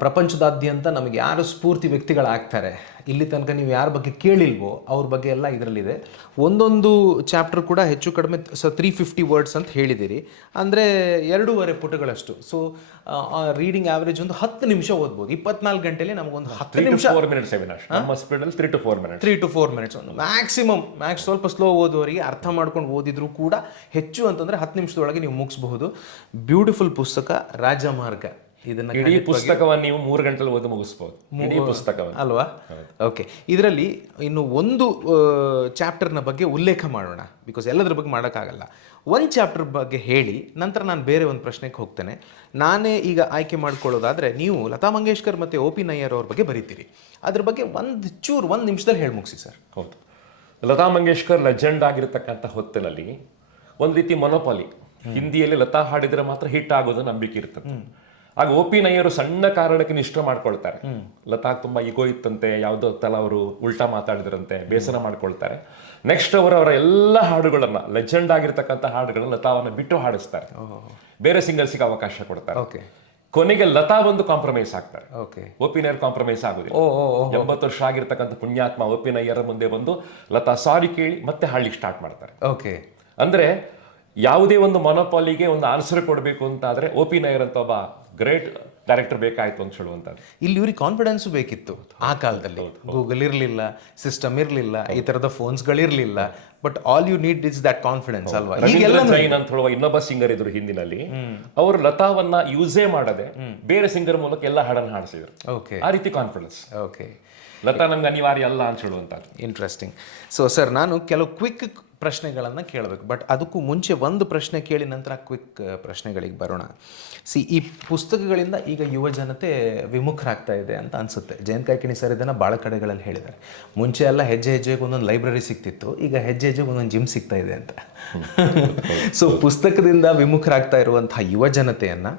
ಪ್ರಪಂಚದಾದ್ಯಂತ ನಮಗೆ ಯಾರು ಸ್ಫೂರ್ತಿ ವ್ಯಕ್ತಿಗಳಾಗ್ತಾರೆ, ಇಲ್ಲಿ ತನಕ ನೀವು ಯಾರ ಬಗ್ಗೆ ಕೇಳಿಲ್ವೋ ಅವ್ರ ಬಗ್ಗೆ ಎಲ್ಲ ಇದರಲ್ಲಿದೆ. ಒಂದೊಂದು ಚಾಪ್ಟರ್ ಕೂಡ ಹೆಚ್ಚು ಕಡಿಮೆ 350 ವರ್ಡ್ಸ್ ಅಂತ ಹೇಳಿದ್ದೀರಿ, ಅಂದರೆ 2.5 ಪುಟಗಳಷ್ಟು. ಸೊ ರೀಡಿಂಗ್ ಆವ್ರೇಜ್ ಒಂದು 10 ನಿಮಿಷ ಓದ್ಬೋದು. 24 ಗಂಟೆಯಲ್ಲಿ ನಮಗೊಂದು 10 ನಿಮಿಷ, 4 ಮಿನಿಟ್ಸ್ ನಮ್ಮ ಸ್ಪೀಡಲ್ಲಿ 3 to 4 ಮಿನಿಟ್ಸ್ ಒಂದು ಮ್ಯಾಕ್ಸಿಮಮ್. ಸ್ವಲ್ಪ ಸ್ಲೋ ಓದುವವರಿಗೆ ಅರ್ಥ ಮಾಡ್ಕೊಂಡು ಓದಿದ್ರು ಕೂಡ ಹೆಚ್ಚು ಅಂತಂದರೆ 10 ನಿಮಿಷದೊಳಗೆ ನೀವು ಮುಗಿಸ್ಬಹುದು. ಬ್ಯೂಟಿಫುಲ್ ಪುಸ್ತಕ ರಾಜಮಾರ್ಗ. ಇದನ್ನ ಇಡೀ ಪುಸ್ತಕವನ್ನು ನೀವು 3 ಗಂಟೆಲಿ ಓದಿ ಮುಗಿಸ್ಬೋದು, ಇಡೀ ಪುಸ್ತಕವನ್ನು, ಅಲ್ವಾ? ಓಕೆ. ಇದರಲ್ಲಿ ಇನ್ನು ಒಂದು ಚಾಪ್ಟರ್ನ ಬಗ್ಗೆ ಉಲ್ಲೇಖ ಮಾಡೋಣ, ಬಿಕಾಸ್ ಎಲ್ಲದರ ಬಗ್ಗೆ ಮಾಡೋಕ್ಕಾಗಲ್ಲ. ಒಂದು ಚಾಪ್ಟರ್ ಬಗ್ಗೆ ಹೇಳಿ, ನಂತರ ನಾನು ಬೇರೆ ಒಂದು ಪ್ರಶ್ನೆಗೆ ಹೋಗ್ತೇನೆ. ನಾನೇ ಈಗ ಆಯ್ಕೆ ಮಾಡ್ಕೊಳ್ಳೋದಾದರೆ, ನೀವು ಲತಾ ಮಂಗೇಶ್ಕರ್ ಮತ್ತು OP ನಯ್ಯರ್ ಅವ್ರ ಬಗ್ಗೆ ಬರೀತೀರಿ, ಅದ್ರ ಬಗ್ಗೆ ಒಂದು ನಿಮಿಷದಲ್ಲಿ ಹೇಳಿ ಮುಗಿಸಿ ಸರ್. ಹೌದು. ಲತಾ ಮಂಗೇಶ್ಕರ್ ಲೆಜೆಂಡ್ ಆಗಿರ್ತಕ್ಕಂಥ ಹೊತ್ತಿನಲ್ಲಿ ಒಂದು ರೀತಿ ಮೊನೋಪಾಲಿ. ಹಿಂದಿಯಲ್ಲಿ ಲತಾ ಹಾಡಿದರೆ ಮಾತ್ರ ಹಿಟ್ ಆಗೋದು ನಂಬಿಕೆ ಇರ್ತದೆ. ಆಗ OP ನಯ್ಯರು ಸಣ್ಣ ಕಾರಣಕ್ಕೆ ನಿಷ್ಠ ಮಾಡ್ಕೊಳ್ತಾರೆ. ಲತಾಗ್ ತುಂಬಾ ಈಗೋ ಇತ್ತಂತೆ, ಯಾವುದೋ ತಲ ಅವರು ಉಲ್ಟಾ ಮಾತಾಡಿದ್ರಂತೆ, ಬೇಸರ ಮಾಡ್ಕೊಳ್ತಾರೆ. ನೆಕ್ಸ್ಟ್ ಅವರ ಎಲ್ಲ ಹಾಡುಗಳನ್ನ, ಲೆಜೆಂಡ್ ಆಗಿರ್ತಕ್ಕಂಥ ಹಾಡುಗಳನ್ನ ಲತಾವನ್ನ ಬಿಟ್ಟು ಹಾಡಿಸ್ತಾರೆ, ಬೇರೆ ಸಿಂಗರ್ಸ್ಗೆ ಅವಕಾಶ ಕೊಡ್ತಾರೆ. ಕೊನೆಗೆ ಲತಾ ಒಂದು ಕಾಂಪ್ರಮೈಸ್ ಆಗ್ತಾರೆ. OP ನಯ್ಯರ್ ಕಾಂಪ್ರಮೈಸ್ ಆಗುದಿಲ್ಲ. 80 ವರ್ಷ ಆಗಿರ್ತಕ್ಕಂಥ ಪುಣ್ಯಾತ್ಮ OP ನಯ್ಯರ ಮುಂದೆ ಬಂದು ಲತಾ ಸಾರಿ ಕೇಳಿ ಮತ್ತೆ ಹಾಡ್ಲಿಕ್ಕೆ ಸ್ಟಾರ್ಟ್ ಮಾಡ್ತಾರೆ. ಅಂದ್ರೆ ಯಾವುದೇ ಒಂದು ಮೊನೋಪಾಲಿಗೆ ಒಂದು ಆನ್ಸರ್ ಕೊಡಬೇಕು ಅಂತ ಆದ್ರೆ OP ನಯ್ಯರ್ ಅಂತ ಒಬ್ಬ ಗ್ರೇಟ್ ಡೈರೆಕ್ಟರ್ ಬೇಕಾಯ್ತು ಅಂತ ಹೇಳುವಂಥದ್ದು. ಇಲ್ಲಿ ಇವ್ರಿಗೆ ಕಾನ್ಫಿಡೆನ್ಸ್ ಬೇಕಿತ್ತು. ಆ ಕಾಲದಲ್ಲಿ ಗೂಗಲ್ ಇರಲಿಲ್ಲ, ಸಿಸ್ಟಮ್ ಇರಲಿಲ್ಲ, ಈ ಥರದ ಫೋನ್ಸ್ಗಳಿರಲಿಲ್ಲ. But all you need is that confidence, ಅಲ್ವಾ? ರವೀಂದ್ರ ಜೈನ್ ಅಂತ ಹೇಳುವ ಇನ್ನೊಬ್ಬ ಸಿಂಗರ್ ಇದ್ರು ಹಿಂದಿನಲ್ಲಿ, ಅವರು ಲತಾವನ್ನ ಯೂಸೇ ಮಾಡದೆ ಬೇರೆ ಸಿಂಗರ್ ಮೂಲಕ ಎಲ್ಲ ಹಾಡನ್ನು ಹಾಡಿಸಿದ್ರು. ಆ ರೀತಿ ಕಾನ್ಫಿಡೆನ್ಸ್. ಲತಾ ನಮ್ಗೆ ಅನಿವಾರ್ಯ ಅಲ್ಲ ಅಂತ ಹೇಳುವಂಥದ್ದು. ಇಂಟ್ರೆಸ್ಟಿಂಗ್. ಸೊ ಸರ್, ನಾನು ಕೆಲವು ಕ್ವಿಕ್ ಪ್ರಶ್ನೆಗಳನ್ನು ಕೇಳಬೇಕು, ಬಟ್ ಅದಕ್ಕೂ ಮುಂಚೆ ಒಂದು ಪ್ರಶ್ನೆ ಕೇಳಿ ನಂತರ ಕ್ವಿಕ್ ಪ್ರಶ್ನೆಗಳಿಗೆ ಬರೋಣ. ಈ ಪುಸ್ತಕಗಳಿಂದ ಈಗ ಯುವ ಜನತೆ ವಿಮುಖರಾಗ್ತಾ ಇದೆ ಅಂತ ಅನಿಸುತ್ತೆ. ಜಯಂತ್ ಕಾಯ್ಕಿಣಿ ಸರ್ ಇದನ್ನು ಭಾಳ ಕಡೆಗಳಲ್ಲಿ ಹೇಳಿದ್ದಾರೆ. ಮುಂಚೆ ಎಲ್ಲ ಹೆಜ್ಜೆ ಹೆಜ್ಜೆಗೆ ಒಂದೊಂದು ಲೈಬ್ರರಿ ಸಿಗ್ತಿತ್ತು, ಈಗ ಹೆಜ್ಜೆ ಹೆಜ್ಜೆಗೆ ಒಂದೊಂದು ಜಿಮ್ ಸಿಗ್ತಾ ಇದೆ ಅಂತ. ಸೊ ಪುಸ್ತಕದಿಂದ ವಿಮುಖರಾಗ್ತಾ ಇರುವಂತಹ ಯುವ ಜನತೆಯನ್ನು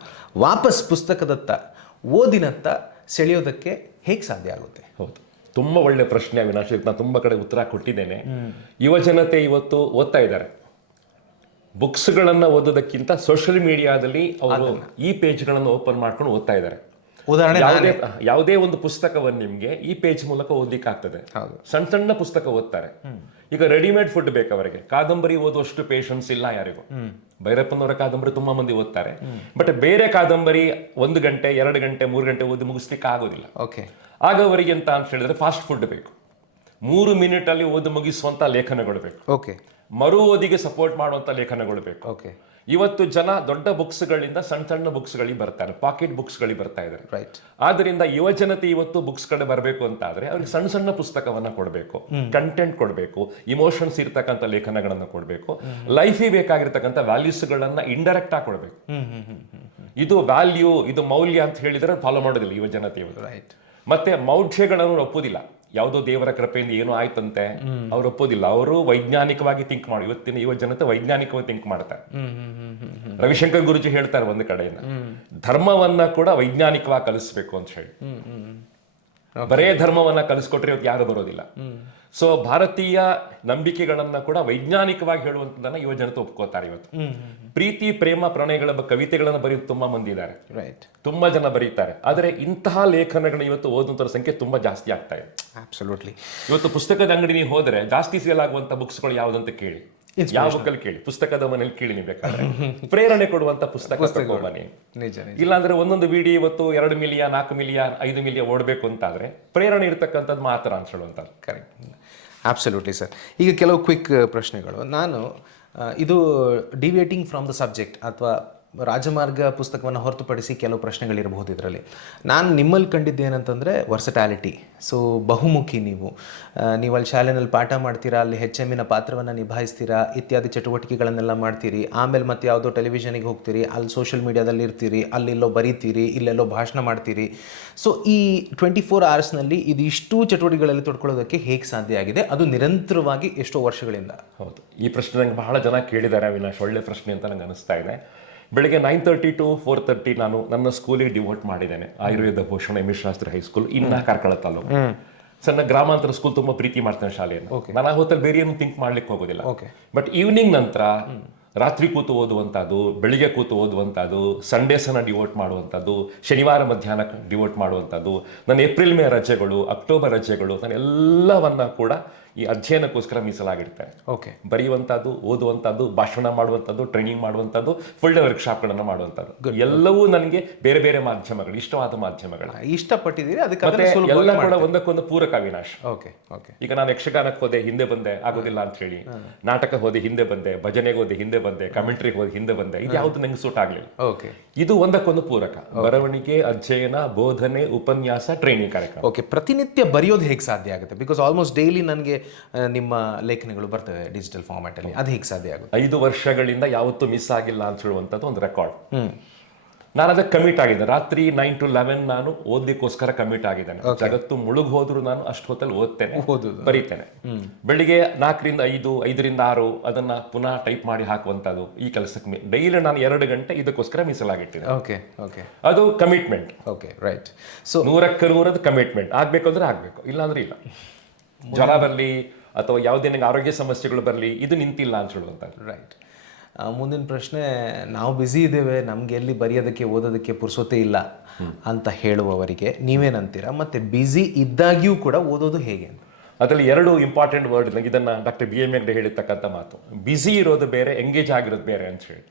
ವಾಪಸ್ ಪುಸ್ತಕದತ್ತ, ಓದಿನತ್ತ ಸೆಳೆಯೋದಕ್ಕೆ ಹೇಗೆ ಸಾಧ್ಯ ಆಗುತ್ತೆ? ಹೌದು, ತುಂಬಾ ಒಳ್ಳೆ ಪ್ರಶ್ನೆ ಅವಿನಾಶ್. ನಾನು ತುಂಬಾ ಕಡೆ ಉತ್ತರ ಕೊಟ್ಟಿದ್ದೇನೆ. ಯುವ ಜನತೆ ಇವತ್ತು ಓದ್ತಾ ಇದ್ದಾರೆ. ಬುಕ್ಸ್ಗಳನ್ನ ಓದೋದಕ್ಕಿಂತ ಸೋಷಿಯಲ್ ಮೀಡಿಯಾದಲ್ಲಿ ಅವರು ಈ ಪೇಜ್ಗಳನ್ನು ಓಪನ್ ಮಾಡ್ಕೊಂಡು ಓದ್ತಾ ಇದ್ದಾರೆ. ಉದಾಹರಣೆ, ಯಾವುದೇ ಒಂದು ಪುಸ್ತಕವನ್ನು ನಿಮ್ಗೆ ಈ ಪೇಜ್ ಮೂಲಕ ಓದ್ಲಿಕ್ಕೆ ಆಗ್ತದೆ. ಸಣ್ಣ ಸಣ್ಣ ಪುಸ್ತಕ ಓದ್ತಾರೆ. ಈಗ ರೆಡಿಮೇಡ್ ಫುಡ್ ಬೇಕು ಅವರಿಗೆ, ಕಾದಂಬರಿ ಓದುವಷ್ಟು ಪೇಷನ್ಸ್ ಇಲ್ಲ ಯಾರಿಗೂ. ಭೈರಪ್ಪನವರ ಕಾದಂಬರಿ ತುಂಬಾ ಮಂದಿ ಓದ್ತಾರೆ, ಬಟ್ ಬೇರೆ ಕಾದಂಬರಿ 1 ಗಂಟೆ 2 ಗಂಟೆ 3 ಗಂಟೆ ಓದಿ ಮುಗಿಸ್ಲಿಕ್ಕೆ ಆಗೋದಿಲ್ಲ. ಆಗ ಅವರಿಗೆ ಅಂತ ಹೇಳಿದ್ರೆ ಫಾಸ್ಟ್ ಫುಡ್ ಬೇಕು. 3 ಮಿನಿಟ್ ಅಲ್ಲಿ ಓದಿ ಮುಗಿಸುವಂತ ಲೇಖನಗಳು ಬೇಕು. ಮರು ಓದಿಗೆ ಸಪೋರ್ಟ್ ಮಾಡುವಂತ ಲೇಖನಗಳು ಬೇಕು. ಇವತ್ತು ಜನ ದೊಡ್ಡ ಬುಕ್ಸ್ಗಳಿಂದ ಸಣ್ಣ ಸಣ್ಣ ಬುಕ್ಸ್ಗಳಿಗೆ ಬರ್ತಾರೆ, ಪಾಕೆಟ್ ಬುಕ್ಸ್ಗಳಿಗೆ ಬರ್ತಾ ಇದ್ದಾರೆ. ಆದ್ರಿಂದ ಯುವ ಜನತೆ ಇವತ್ತು ಬುಕ್ಸ್ ಕಡೆ ಬರಬೇಕು ಅಂತ ಆದ್ರೆ ಅವ್ರಿಗೆ ಸಣ್ಣ ಸಣ್ಣ ಪುಸ್ತಕವನ್ನ ಕೊಡಬೇಕು, ಕಂಟೆಂಟ್ ಕೊಡಬೇಕು, ಇಮೋಷನ್ಸ್ ಇರ್ತಕ್ಕಂಥ ಲೇಖನಗಳನ್ನ ಕೊಡಬೇಕು, ಲೈಫಿಗೆ ಬೇಕಾಗಿರ್ತಕ್ಕಂಥ ವ್ಯಾಲ್ಯೂಸ್ಗಳನ್ನ ಇಂಡೈರೆಕ್ಟ್ ಆಗಿ ಕೊಡಬೇಕು. ಇದು ವ್ಯಾಲ್ಯೂ, ಇದು ಮೌಲ್ಯ ಅಂತ ಹೇಳಿದ್ರೆ ಫಾಲೋ ಮಾಡೋದಿಲ್ಲ ಯುವ ಜನತೆ ಇವತ್ತು. ಮತ್ತೆ ಮೌಢ್ಯಗಳನ್ನು ಒಪ್ಪೋದಿಲ್ಲ. ಯಾವುದೋ ದೇವರ ಕೃಪೆಯಿಂದ ಏನೋ ಆಯ್ತಂತೆ ಅವ್ರು ಒಪ್ಪೋದಿಲ್ಲ. ಅವರು ವೈಜ್ಞಾನಿಕವಾಗಿ ಥಿಂಕ್ ಮಾಡಿ, ಇವತ್ತಿನ ಯುವ ಜನತೆ ವೈಜ್ಞಾನಿಕವಾಗಿ ಥಿಂಕ್ ಮಾಡ್ತಾರೆ. ರವಿಶಂಕರ್ ಗುರುಜಿ ಹೇಳ್ತಾರೆ ಒಂದು ಕಡೆಯಿಂದ, ಧರ್ಮವನ್ನ ಕೂಡ ವೈಜ್ಞಾನಿಕವಾಗಿ ಕಲಿಸ್ಬೇಕು ಅಂತ ಹೇಳಿ. ಬರೇ ಧರ್ಮವನ್ನ ಕಲಿಸ್ಕೊಟ್ರೆ ಇವತ್ತು ಯಾರು ಬರೋದಿಲ್ಲ. ಸೊ ಭಾರತೀಯ ನಂಬಿಕೆಗಳನ್ನ ಕೂಡ ವೈಜ್ಞಾನಿಕವಾಗಿ ಹೇಳುವಂತದನ್ನ ಯುವ ಜನತೆ ಒಪ್ಕೋತಾರೆ. ಇವತ್ತು ಪ್ರೀತಿ, ಪ್ರೇಮ, ಪ್ರಣಯಗಳ ಕವಿತೆಗಳನ್ನ ಬರೆಯೋದು ತುಂಬಾ ಮಂದಿ ಇದ್ದಾರೆ, ತುಂಬಾ ಜನ ಬರೀತಾರೆ. ಆದ್ರೆ ಇಂತಹ ಲೇಖನಗಳನ್ನ ಇವತ್ತು ಓದುವಂತರ ಸಂಖ್ಯೆ ತುಂಬಾ ಜಾಸ್ತಿ ಆಗ್ತಾ ಇದೆ. ಅಬ್ಸಲ್ಯೂಟ್ಲಿ. ಇವತ್ತು ಪುಸ್ತಕದ ಅಂಗಡಿ ನೀವು ಹೋದ್ರೆ ಜಾಸ್ತಿ ಸೇಲ್ ಆಗುವಂತ ಬುಕ್ಸ್ಗಳು ಯಾವ್ದಂತ ಕೇಳಿ, ಯಾವ ಬುಕ್ಕಲ್ಲಿ ಕೇಳಿ, ಪುಸ್ತಕದ ಮನೇಲಿ ಕೇಳಿ. ನೀವು ಬೇಕಾದ್ರೆ ಪ್ರೇರಣೆ ಕೊಡುವಂತ ಪುಸ್ತಕ ತಗೊಂಬನ್ನಿ. ಇಲ್ಲಾಂದ್ರೆ ಒಂದೊಂದು ವಿಡಿಯೋ ಇವತ್ತು 2 ಮಿಲಿಯನ್ 4 ಮಿಲಿಯನ್ 5 ಮಿಲಿಯನ್ ಓಡಬೇಕು ಅಂತಾದ್ರೆ ಪ್ರೇರಣೆ ಇರ್ತಕ್ಕಂಥದ್ದು ಮಾತ್ರ ಅಂತ ಹೇಳುವಂಥದ್ದು. Correct, absolutely sir. ಈಗ ಕೆಲವು ಕ್ವಿಕ್ ಪ್ರಶ್ನೆಗಳು. ನಾನು ಇದು ಡಿವಿಯೇಟಿಂಗ್ ಫ್ರಮ್ ದ ಸಬ್ಜೆಕ್ಟ್ ಅಥವಾ ರಾಜಮಾರ್ಗ ಪುಸ್ತಕವನ್ನು ಹೊರತುಪಡಿಸಿ ಕೆಲವು ಪ್ರಶ್ನೆಗಳಿರಬಹುದು ಇದರಲ್ಲಿ. ನಾನು ನಿಮ್ಮಲ್ಲಿ ಕಂಡಿದ್ದು ಏನಂತಂದರೆ ವರ್ಸಟ್ಯಾಲಿಟಿ. ಸೊ ಬಹುಮುಖಿ ನೀವು ಅಲ್ಲಿ ಶಾಲೆಯಲ್ಲಿ ಪಾಠ ಮಾಡ್ತೀರಾ, ಅಲ್ಲಿ HMನ ಪಾತ್ರವನ್ನು ನಿಭಾಯಿಸ್ತೀರಾ, ಇತ್ಯಾದಿ ಚಟುವಟಿಕೆಗಳನ್ನೆಲ್ಲ ಮಾಡ್ತೀರಿ. ಆಮೇಲೆ ಮತ್ತೆ ಯಾವುದೋ ಟೆಲಿವಿಷನಿಗೆ ಹೋಗ್ತೀರಿ, ಅಲ್ಲಿ ಸೋಷಿಯಲ್ ಮೀಡಿಯಾದಲ್ಲಿ ಇರ್ತೀರಿ, ಅಲ್ಲಿಲ್ಲೋ ಬರೀತೀರಿ, ಇಲ್ಲೆಲ್ಲೋ ಭಾಷಣ ಮಾಡ್ತೀರಿ. ಸೊ ಈ 24 ಅವರ್ಸ್ನಲ್ಲಿ ಇದಿಷ್ಟು ಚಟುವಟಿಕೆಗಳಲ್ಲಿ ತೊಡ್ಕೊಳ್ಳೋದಕ್ಕೆ ಹೇಗೆ ಸಾಧ್ಯ ಆಗಿದೆ, ಅದು ನಿರಂತರವಾಗಿ ಎಷ್ಟೋ ವರ್ಷಗಳಿಂದ? ಹೌದು, ಈ ಪ್ರಶ್ನೆ ನಂಗೆ ಬಹಳ ಜನ ಕೇಳಿದ್ದಾರೆ ಅವಿನಾಶ್, ಒಳ್ಳೆ ಪ್ರಶ್ನೆ ಅಂತ ನಂಗೆ ಅನಿಸ್ತಾ ಇದೆ. ಬೆಳಿಗ್ಗೆ 9:30 to 4:30 ನಾನು ನನ್ನ ಸ್ಕೂಲಿಗೆ ಡಿವೋಟ್ ಮಾಡಿದ್ದೇನೆ. ಆಯುರ್ವೇದ ಭೂಷಣ MS ಶಾಸ್ತ್ರಿ ಹೈಸ್ಕೂಲ್, ಇನ್ನ ಕಾರ್ಕಳ ತಾಲೂಕು. ಸಣ್ಣ ಗ್ರಾಮಾಂತರ ಸ್ಕೂಲ್, ತುಂಬಾ ಪ್ರೀತಿ ಮಾಡ್ತೇನೆ ಶಾಲೆಯನ್ನು. ನಾನು ಆ ಹೊತ್ತಲ್ಲಿ ಬೇರೆ ಏನು ಥಿಂಕ್ ಮಾಡ್ಲಿಕ್ಕೆ ಹೋಗೋದಿಲ್ಲ. ಬಟ್ ಈವ್ನಿಂಗ್ ನಂತರ ರಾತ್ರಿ ಕೂತು ಓದುವಂಥದ್ದು, ಬೆಳಿಗ್ಗೆ ಕೂತು ಓದುವಂಥದ್ದು, ಸಂಡೇಸನ್ನು ಡಿವೋಟ್ ಮಾಡುವಂಥದ್ದು, ಶನಿವಾರ ಮಧ್ಯಾಹ್ನ ಡಿವೋಟ್ ಮಾಡುವಂಥದ್ದು, ನನ್ನ ಏಪ್ರಿಲ್ ಮೇ ರಜೆಗಳು, ಅಕ್ಟೋಬರ್ ರಜೆಗಳು, ನಾನು ಎಲ್ಲವನ್ನ ಕೂಡ ಈ ಅಧ್ಯಯನಕ್ಕೋಸ್ಕರ ಮೀಸಲಾಗಿರ್ತೇನೆ. ಬರೆಯುವಂಥದ್ದು, ಓದುವಂಥದ್ದು, ಭಾಷಣ ಮಾಡುವಂಥದ್ದು, ಟ್ರೈನಿಂಗ್ ಮಾಡುವಂಥದ್ದು, ಫುಲ್ ಡೇ ವರ್ಕ್ಶಾಪ್ಗಳನ್ನು ಮಾಡುವಂಥದ್ದು, ಎಲ್ಲವೂ ನನಗೆ ಬೇರೆ ಬೇರೆ ಮಾಧ್ಯಮಗಳು, ಇಷ್ಟವಾದ ಮಾಧ್ಯಮಗಳು. ಇಷ್ಟಪಟ್ಟಿದ್ದೀರಿ, ಅದಕ್ಕೆ ಎಲ್ಲ ಕೂಡ ಒಂದಕ್ಕೊಂದು ಪೂರಕ ಅವಿನಾಶ್. ಈಗ ನಾನು ಯಕ್ಷಗಾನಕ್ಕೆ ಹೋದೆ, ಹಿಂದೆ ಬಂದೆ, ಆಗೋದಿಲ್ಲ ಅಂತ ಹೇಳಿ. ನಾಟಕ ಹೋದೆ, ಹಿಂದೆ ಬಂದೆ. ಭಜನೆಗೆ ಹೋದೆ, ಹಿಂದೆ ಬಂದೆ. ಕಮೆಂಟ್ರಿಗೆ ಹೋದೆ, ಹಿಂದೆ ಬಂದೆ. ಇದು ಯಾವುದು ನಂಗೆ ಸೂಟ್ ಆಗಲಿಲ್ಲ. ಇದು ಒಂದಕ್ಕೊಂದು ಪೂರಕ. ಬರವಣಿಗೆ, ಅಧ್ಯಯನ, ಬೋಧನೆ, ಉಪನ್ಯಾಸ, ಟ್ರೈನಿಂಗ್ ಕಾರ್ಯಕ್ರಮ. ಪ್ರತಿನಿತ್ಯ ಬರೆಯೋದು ಹೇಗೆ ಸಾಧ್ಯ ಆಗುತ್ತೆ? ಬಿಕಾಸ್ ಆಲ್ಮೋಸ್ಟ್ ಡೈಲಿ ನನಗೆ ನಿಮ್ಮ ಲೇಖನಗಳು ಬರ್ತವೆ ಡಿಜಿಟಲ್ ಫಾರ್ಮ್ಯಾಟ್ ಅಲ್ಲಿ. ಅದು ಹೇಗೆ ಸಾಧ್ಯ ಆಗುತ್ತೆ? 5 ವರ್ಷಗಳಿಂದ ಯಾವತ್ತೂ ಮಿಸ್ ಆಗಿಲ್ಲ ಅಂತ ಹೇಳುವಂಥದ್ದು ಒಂದು ರೆಕಾರ್ಡ್. ನಾನು ಅದಕ್ಕೆ ಕಮಿಟ್ ಆಗಿದ್ದೆ. ರಾತ್ರಿ 9 to 11 ನಾನು ಓದಲಿಕ್ಕೋಸ್ಕರ ಕಮಿಟ್ ಆಗಿದ್ದೇನೆ. ಜಗತ್ತು ಮುಳುಗ್ ಹೋದ್ರು ನಾನು ಅಷ್ಟು ಹೊತ್ತಲ್ಲಿ ಓದ್ತೇನೆ, ಬರೀತೇನೆ. ಬೆಳಿಗ್ಗೆ 4 ರಿಂದ 5, 5 ರಿಂದ 6 ಅದನ್ನ ಪುನಃ ಟೈಪ್ ಮಾಡಿ ಹಾಕುವಂಥದ್ದು. ಈ ಕೆಲಸಕ್ಕೆ ಡೈಲಿ ನಾನು 2 ಗಂಟೆ ಇದಕ್ಕೋಸ್ಕರ ಮೀಸಲಾಗಿಟ್ಟಿದ್ದೆ. ಅದು ಕಮಿಟ್ಮೆಂಟ್. ರೈಟ್. ಸೊ 100ಕ್ಕೆ 100 ಕಮಿಟ್ಮೆಂಟ್. ಆಗ್ಬೇಕು ಅಂದ್ರೆ ಆಗ್ಬೇಕು, ಇಲ್ಲ ಅಂದ್ರೆ ಇಲ್ಲ. ಜ್ವರ ಬರಲಿ ಅಥವಾ ಯಾವುದೇ ನಂಗೆ ಆರೋಗ್ಯ ಸಮಸ್ಯೆಗಳು ಬರಲಿ, ಇದು ನಿಂತಿಲ್ಲ ಅಂತ ಹೇಳುವಂಥದ್ದು. ರೈಟ್. ಮುಂದಿನ ಪ್ರಶ್ನೆ, ನಾವು ಬ್ಯುಸಿ ಇದ್ದೇವೆ, ನಮ್ಗೆ ಎಲ್ಲಿ ಬರೆಯೋದಕ್ಕೆ ಓದೋದಕ್ಕೆ ಪುರ್ಸೊತ್ತೇ ಇಲ್ಲ ಅಂತ ಹೇಳುವವರಿಗೆ ನೀವೇನಂತೀರಾ? ಮತ್ತೆ ಬ್ಯುಸಿ ಇದ್ದಾಗ್ಯೂ ಕೂಡ ಓದೋದು ಹೇಗೆ ಅಂತ? ಅದರಲ್ಲಿ 2 ಇಂಪಾರ್ಟೆಂಟ್ ವರ್ಡ್. ಇದನ್ನ ಡಾಕ್ಟರ್ BM ಹೆಗ್ಡೆ ಹೇಳಿರ್ತಕ್ಕಂಥ ಮಾತು. ಬ್ಯುಸಿ ಇರೋದು ಬೇರೆ, ಎಂಗೇಜ್ ಆಗಿರೋದು ಬೇರೆ ಅಂತ ಹೇಳಿ.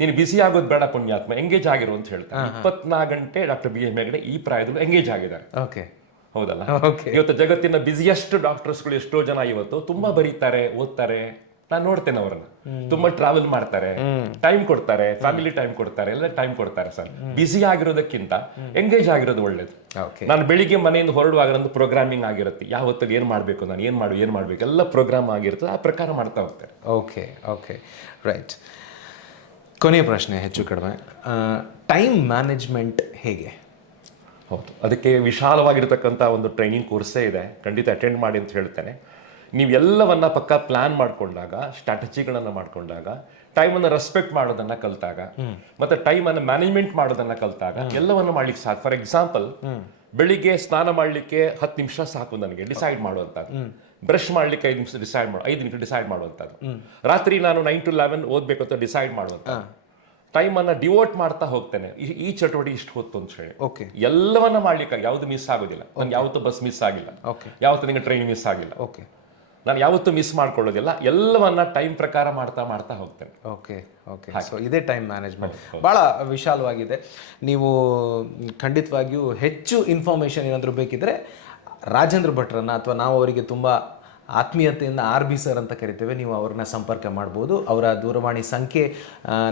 ನೀನು ಬ್ಯುಸಿ ಆಗೋದು ಬೇಡ ಪುಣ್ಯಾತ್ಮ, ಎಂಗೇಜ್ ಆಗಿರೋ ಅಂತ ಹೇಳ್ತಾರೆ. 24 ಗಂಟೆ ಡಾಕ್ಟರ್ BM ಹೆಗ್ಡೆ ಈ ಪ್ರಾಯದಲ್ಲಿ ಎಂಗೇಜ್ ಆಗಿದ್ದಾರೆ. ಹೌದಲ್ಲ? ಇವತ್ತು ಜಗತ್ತಿನ ಬ್ಯುಸಿಯೆಸ್ಟ್ ಡಾಕ್ಟರ್ಸ್ಗಳು ಎಷ್ಟೋ ಜನ ಇವತ್ತು ತುಂಬಾ ಬರೀತಾರೆ, ಓದ್ತಾರೆ. ನಾನು ನೋಡ್ತೇನೆ ಅವ್ರನ್ನ. ತುಂಬಾ ಟ್ರಾವೆಲ್ ಮಾಡ್ತಾರೆ, ಟೈಮ್ ಕೊಡ್ತಾರೆ, ಫ್ಯಾಮಿಲಿ ಟೈಮ್ ಕೊಡ್ತಾರೆ, ಎಲ್ಲ ಟೈಮ್ ಕೊಡ್ತಾರೆ. ಸರ್, ಬ್ಯುಸಿ ಆಗಿರೋದಕ್ಕಿಂತ ಎಂಗೇಜ್ ಆಗಿರೋದು ಒಳ್ಳೇದು. ನಾನು ಬೆಳಿಗ್ಗೆ ಮನೆಯಿಂದ ಹೊರಡುವಾಗ ನಂದು ಪ್ರೋಗ್ರಾಮಿಂಗ್ ಆಗಿರುತ್ತೆ. ಯಾವ ಹೊತ್ತಿಗೆ ಏನ್ ಮಾಡ್ಬೇಕು, ನಾನು ಏನ್ ಮಾಡ್ಬೇಕು, ಎಲ್ಲ ಪ್ರೋಗ್ರಾಮ್ ಆಗಿರುತ್ತೆ. ಆ ಪ್ರಕಾರ ಮಾಡ್ತಾ ಹೋಗ್ತಾರೆ. ರೈಟ್. ಕೊನೆಯ ಪ್ರಶ್ನೆ, ಹೆಚ್ಚು ಕಡಿಮೆ, ಟೈಮ್ ಮ್ಯಾನೇಜ್ಮೆಂಟ್ ಹೇಗೆ? ಹೌದು, ಅದಕ್ಕೆ ವಿಶಾಲವಾಗಿರ್ತಕ್ಕಂಥ ಒಂದು ಟ್ರೈನಿಂಗ್ ಕೋರ್ಸೇ ಇದೆ. ಖಂಡಿತ ಅಟೆಂಡ್ ಮಾಡಿ ಅಂತ ಹೇಳ್ತೇನೆ. ನೀವೆಲ್ಲವನ್ನ ಪಕ್ಕ ಪ್ಲಾನ್ ಮಾಡ್ಕೊಂಡಾಗ, ಸ್ಟ್ರಾಟಜಿಗಳನ್ನು ಮಾಡ್ಕೊಂಡಾಗ, ಟೈಮನ್ನು ರೆಸ್ಪೆಕ್ಟ್ ಮಾಡೋದನ್ನ ಕಲ್ತಾಗ, ಮತ್ತೆ ಟೈಮನ್ನು ಮ್ಯಾನೇಜ್ಮೆಂಟ್ ಮಾಡೋದನ್ನ ಕಲ್ತಾಗ ಎಲ್ಲವನ್ನು ಮಾಡ್ಲಿಕ್ಕೆ ಸಾಕು. ಫಾರ್ ಎಕ್ಸಾಂಪಲ್, ಬೆಳಿಗ್ಗೆ ಸ್ನಾನ ಮಾಡ್ಲಿಕ್ಕೆ 10 ನಿಮಿಷ ಸಾಕು ನನಗೆ ಡಿಸೈಡ್ ಮಾಡುವಂಥದ್ದು. ಬ್ರಷ್ ಮಾಡ್ಲಿಕ್ಕೆ 5 ನಿಮಿಷ ಡಿಸೈಡ್ ಮಾಡುವಂಥದ್ದು. ರಾತ್ರಿ ನಾನು 9 to 11 ಓದ್ಬೇಕು ಅಂತ ಡಿಸೈಡ್ ಮಾಡುವಂಥದ್ದು. ಟೈಮನ್ನು ಡಿವೋಟ್ ಮಾಡ್ತಾ ಹೋಗ್ತೇನೆ. ಈ ಚಟುವಟಿಕೆ ಇಷ್ಟು ಹೊತ್ತು ಅಂತ ಹೇಳಿ ಎಲ್ಲವನ್ನ ಮಾಡ್ಲಿಕ್ಕೆ ಯಾವುದು ಮಿಸ್ ಆಗೋದಿಲ್ಲ. ನನ್ಗೆ ಯಾವತ್ತೂ ಬಸ್ ಮಿಸ್ ಆಗಿಲ್ಲ, ಯಾವತ್ತೂ ನಿಮಗೆ ಟ್ರೈನ್ ಮಿಸ್ ಆಗಿಲ್ಲ. ನಾನು ಯಾವತ್ತೂ ಮಿಸ್ ಮಾಡ್ಕೊಳ್ಳೋದಿಲ್ಲ. ಎಲ್ಲವನ್ನ ಟೈಮ್ ಪ್ರಕಾರ ಮಾಡ್ತಾ ಹೋಗ್ತೇನೆ. ಸೊ ಇದೇ ಟೈಮ್ ಮ್ಯಾನೇಜ್ಮೆಂಟ್. ಭಾಳ ವಿಶಾಲವಾಗಿದೆ. ನೀವು ಖಂಡಿತವಾಗಿಯೂ ಹೆಚ್ಚು ಇನ್ಫಾರ್ಮೇಷನ್ ಏನಾದರೂ ಬೇಕಿದ್ರೆ ರಾಜೇಂದ್ರ ಭಟ್ರನ್ನ, ಅಥವಾ ನಾವು ಅವರಿಗೆ ತುಂಬ ಆತ್ಮೀಯತೆಯಿಂದ RB ಸರ್ ಅಂತ ಕರಿತೇವೆ, ನೀವು ಅವ್ರನ್ನ ಸಂಪರ್ಕ ಮಾಡ್ಬೋದು. ಅವರ ದೂರವಾಣಿ ಸಂಖ್ಯೆ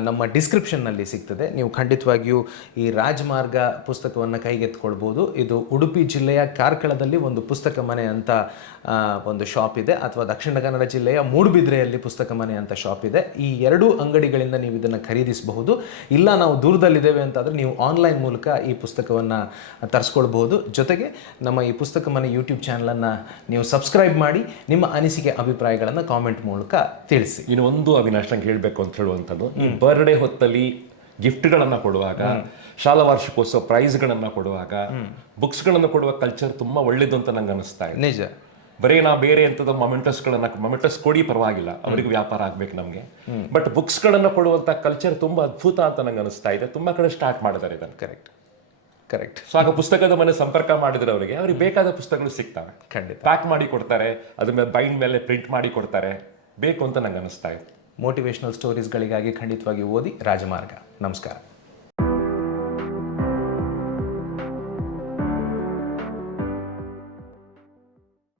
ನಮ್ಮ ಡಿಸ್ಕ್ರಿಪ್ಷನ್ನಲ್ಲಿ ಸಿಗ್ತದೆ. ನೀವು ಖಂಡಿತವಾಗಿಯೂ ಈ ರಾಜಮಾರ್ಗ ಪುಸ್ತಕವನ್ನು ಕೈಗೆತ್ಕೊಳ್ಬೋದು. ಇದು ಉಡುಪಿ ಜಿಲ್ಲೆಯ ಕಾರ್ಕಳದಲ್ಲಿ ಒಂದು ಪುಸ್ತಕ ಮನೆ ಅಂತ ಒಂದು ಶಾಪ್ ಇದೆ, ಅಥವಾ ದಕ್ಷಿಣ ಕನ್ನಡ ಜಿಲ್ಲೆಯ ಮೂಡುಬಿದ್ರೆಯಲ್ಲಿ ಪುಸ್ತಕ ಮನೆ ಅಂತ ಶಾಪ್ ಇದೆ. ಈ 2 ಅಂಗಡಿಗಳಿಂದ ನೀವು ಇದನ್ನು ಖರೀದಿಸಬಹುದು. ಇಲ್ಲ ನಾವು ದೂರದಲ್ಲಿದ್ದೇವೆ ಅಂತಾದರೆ ನೀವು ಆನ್ಲೈನ್ ಮೂಲಕ ಈ ಪುಸ್ತಕವನ್ನು ತರಿಸ್ಕೊಳ್ಬಹುದು. ಜೊತೆಗೆ ನಮ್ಮ ಈ ಪುಸ್ತಕ ಮನೆ ಯೂಟ್ಯೂಬ್ ಚಾನಲನ್ನು ನೀವು ಸಬ್ಸ್ಕ್ರೈಬ್ ಮಾಡಿ ನಿಮ್ಮ ಅನಿಸಿಕೆ ಅಭಿಪ್ರಾಯಗಳನ್ನು ಕಾಮೆಂಟ್ ಮೂಲಕ ತಿಳಿಸಿ. ಇನ್ನು ಒಂದು ಅವಿನಾಶ್ ನಂಗೆ ಹೇಳಬೇಕು ಅಂತ ಹೇಳುವಂಥದ್ದು, ಈ ಬರ್ಡೇ ಹೊತ್ತಲ್ಲಿ ಗಿಫ್ಟ್ಗಳನ್ನು ಕೊಡುವಾಗ, ಶಾಲಾ ವಾರ್ಷಿಕೋತ್ಸವ ಪ್ರೈಸ್ಗಳನ್ನು ಕೊಡುವಾಗ, ಬುಕ್ಸ್ಗಳನ್ನು ಕೊಡುವ ಕಲ್ಚರ್ ತುಂಬಾ ಒಳ್ಳೇದು ಅಂತ ನಂಗೆ ಅನಿಸ್ತಾ ಇದೆ. ನಿಜ. ಬರೀ ನಾ ಬೇರೆ ಎಂಥದ್ದು ಮೊಮೆಂಟಸ್ ಕೊಡಿ, ಪರವಾಗಿಲ್ಲ, ಅವರಿಗೂ ವ್ಯಾಪಾರ ಆಗ್ಬೇಕು ನಮಗೆ. ಬಟ್ ಬುಕ್ಸ್ಗಳನ್ನು ಕೊಡುವಂಥ ಕಲ್ಚರ್ ತುಂಬಾ ಅದ್ಭುತ ಅಂತ ನಂಗೆ ಅನಿಸ್ತಾ ಇದೆ. ತುಂಬಾ ಕಡೆ ಸ್ಟಾರ್ಟ್ ಮಾಡಿದ್ದಾರೆ ಇದನ್ನು. ಕರೆಕ್ಟ್. ಸೊ ಆಗ ಪುಸ್ತಕದ ಮನೆ ಸಂಪರ್ಕ ಮಾಡಿದ್ರೆ ಅವ್ರಿಗೆ ಬೇಕಾದ ಪುಸ್ತಕಗಳು ಸಿಗ್ತವೆ. ಖಂಡಿತ ಪ್ಯಾಕ್ ಮಾಡಿ ಕೊಡ್ತಾರೆ, ಅದ್ರ ಮೇಲೆ ಬೈಂಡ್ ಮೇಲೆ ಪ್ರಿಂಟ್ ಮಾಡಿ ಕೊಡ್ತಾರೆ. ಬೇಕು ಅಂತ ನಂಗೆ ಅನಿಸ್ತಾ ಇದೆ. ಮೋಟಿವೇಶನಲ್ ಸ್ಟೋರೀಸ್ಗಳಿಗಾಗಿ ಖಂಡಿತವಾಗಿ ಓದಿ ರಾಜಮಾರ್ಗ. ನಮಸ್ಕಾರ.